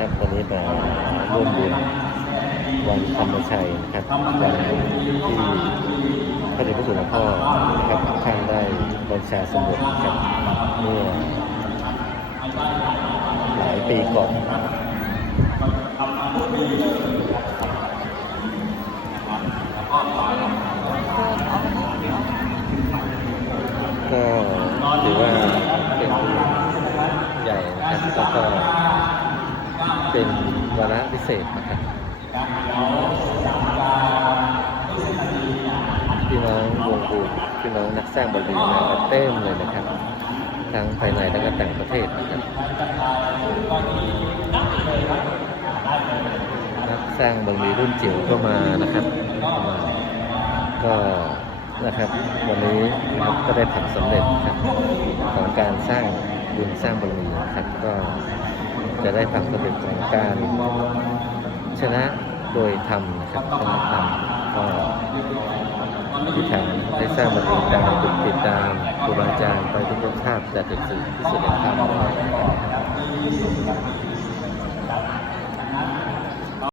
นะครับวันนี้มาร่วมบุญวันธรรมชัยนะครับวันที่พระเดชพระคุณหลวงพ่อนะครับท่านได้บัญชาสมเด็จนะครับเมื่อหลายปีก่อนก็ถือว่าเป็นใหญ่นะครับแล้วก็ เป็นวาระพิเศษนะครับพี่น้องวงบุญพี่น้องนักสร้างบอลลีมาเต็มเลยนะครับ ทั้งภายในและก็ต่างประเทศนะครับนักสร้างบอลลีรุ่นจิ๋วก็มานะครับมาก็นะครับ วันนี้นะครับก็ได้ผลสำเร็จนะครับของการสร้างบุญสร้างบารมีครับ จะได้ผลสำเร็จของการชนะโดยธรรมนะครับชนะธรรมก็ที่ทางได้สร้างบารมีตามติดตามครูบาอาจารย์ไปทุกๆชาติจะถึงสื่อที่สุดแห่งธรรม